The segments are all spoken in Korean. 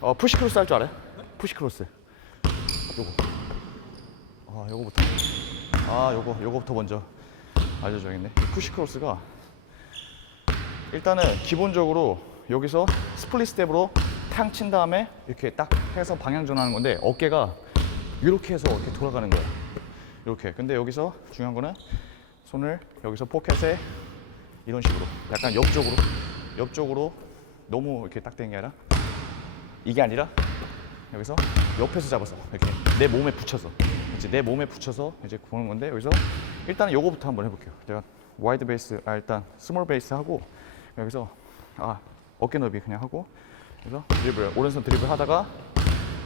어, 푸시 크로스 할 줄 알아요? 푸시 크로스. 요거. 아, 요거부터. 아, 요거, 요거부터 먼저 알려줘야겠네. 이 푸시 크로스가 일단은 기본적으로 여기서 스플릿 스텝으로 탕 친 다음에 이렇게 딱 해서 방향 전환하는 건데 어깨가 이렇게 해서 이렇게 돌아가는 거예요. 이렇게. 근데 여기서 중요한 거는 손을 여기서 포켓에 이런 식으로 약간 옆쪽으로 옆쪽으로 너무 이렇게 딱 되는 게 아니라 이게 아니라 여기서 옆에서 잡아서 이렇게 내 몸에 붙여서. 이제 내 몸에 붙여서 이제 보는 건데 여기서 일단 요거부터 한번 해볼게요. 제가 와이드 베이스 아 일단 스몰 베이스 하고 여기서 아 어깨 넓이 그냥 하고 그래서 드리블 오른손 드리블 하다가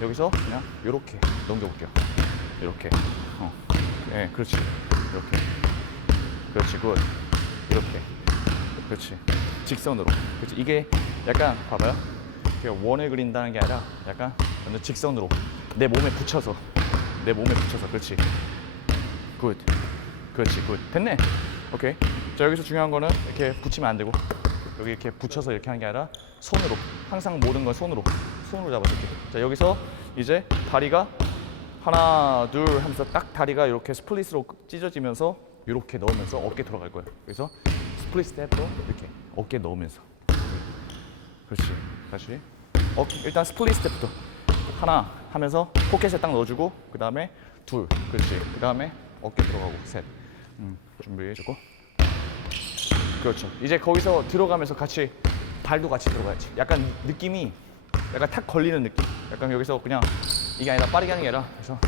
여기서 그냥 이렇게 넘겨볼게요. 이렇게. 어, 예, 그렇지. 이렇게. 그렇지 굿 이렇게. 그렇지. 직선으로. 그렇지. 이게 약간 봐봐요 원을 그린다는 게 아니라 약간 완전 직선으로 내 몸에 붙여서 내 몸에 붙여서. 그렇지. 굿. 그렇지. 굿. 됐네. 오케이. 자 여기서 중요한 거는 이렇게 붙이면 안 되고 여기 이렇게 붙여서 이렇게 하는 게 아니라 손으로 항상 모든 건 손으로 손으로 잡아서 이렇게. 자 여기서 이제 다리가 하나 둘 하면서 딱 다리가 이렇게 스플릿으로 찢어지면서 이렇게 넣으면서 어깨 들어갈 거예요. 그래서 스플릿 스텝으로 이렇게 어깨 넣으면서. 그렇지 다시. 어, 일단 스플릿 스텝부터. 하나 하면서 포켓에 딱 넣어주고 그 다음에 둘. 그렇지. 그 다음에 어깨 들어가고 셋. 음, 준비해주고. 그렇죠. 이제 거기서 들어가면서 같이 발도 같이 들어가야지. 약간 느낌이 약간 탁 걸리는 느낌? 약간 여기서 그냥 이게 아니라 빠르게 하는 게 아니라 그래서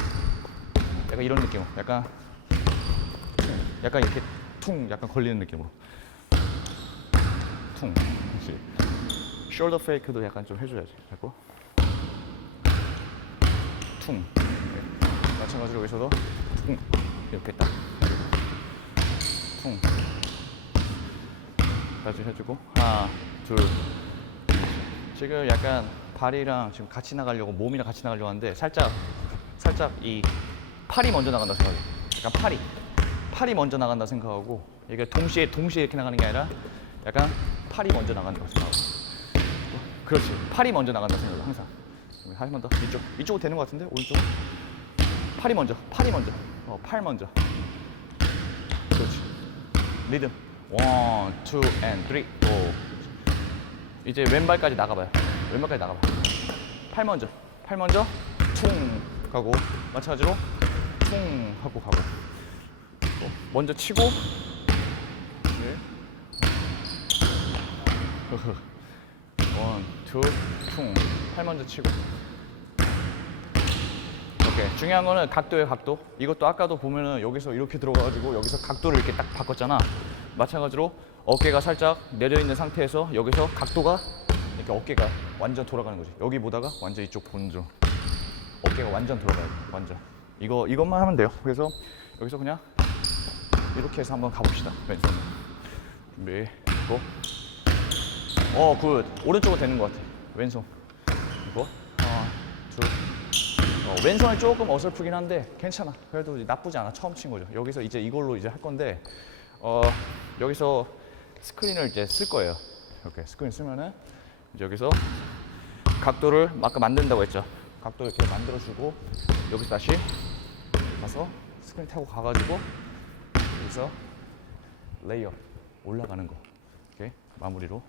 약간 이런 느낌으로. 약간 약간 이렇게 퉁 약간 걸리는 느낌으로. 퉁. 그렇지 숄더 페이크도 약간 좀 해줘야지. 됐고 퉁. 네. 마찬가지로 여기서도 퉁. 이렇게 딱 퉁. 다시 해주고. 하나 둘. 지금 약간 발이랑 지금 같이 나가려고 몸이랑 같이 나가려고 하는데 살짝 살짝 이 팔이 먼저 나간다 생각해. 약간 팔이. 팔이 먼저 나간다 생각하고 이게 동시에 동시에 이렇게 나가는 게 아니라 약간 팔이 먼저 나간다고 생각하고. 그렇지. 팔이 먼저 나간다 생각해 항상. 한 번 더. 이쪽. 이쪽으로 되는 것 같은데 오른쪽. 팔이 먼저. 팔이 먼저. 어, 팔 먼저. 그렇지. 리듬. 원, 투, 앤, 쓰리, 고. 이제 왼발까지 나가봐요. 왼발까지 나가봐. 팔 먼저. 팔 먼저. 퉁 가고 마찬가지로 퉁 하고 가고. 또 먼저 치고. 네. 원, 투, 퉁. 팔 먼저 치고. 오케이. 중요한 거는 각도예요, 각도. 이것도 아까도 보면은 여기서 이렇게 들어가가지고 여기서 각도를 이렇게 딱 바꿨잖아. 마찬가지로 어깨가 살짝 내려 있는 상태에서 여기서 각도가 이렇게 어깨가 완전 돌아가는 거지. 여기 보다가 완전 이쪽 본조. 어깨가 완전 돌아가요. 완전. 이거 이것만 하면 돼요. 그래서 여기서 그냥 이렇게 해서 한번 가봅시다. 왼손. 준비. 고. 어, 굿. 오른쪽으로 되는 것 같아. 왼손. 이거. 하나, 둘. 어, 왼손이 조금 어설프긴 한데 괜찮아. 그래도 나쁘지 않아. 처음 친 거죠. 여기서 이제 이걸로 이제 할 건데 어, 여기서 스크린을 이제 쓸 거예요. 이렇게 스크린 쓰면은 여기서 각도를 아까 만든다고 했죠. 각도 이렇게 만들어주고 여기서 다시 가서 스크린 타고 가가지고 여기서 레이어 올라가는 거 이렇게 마무리로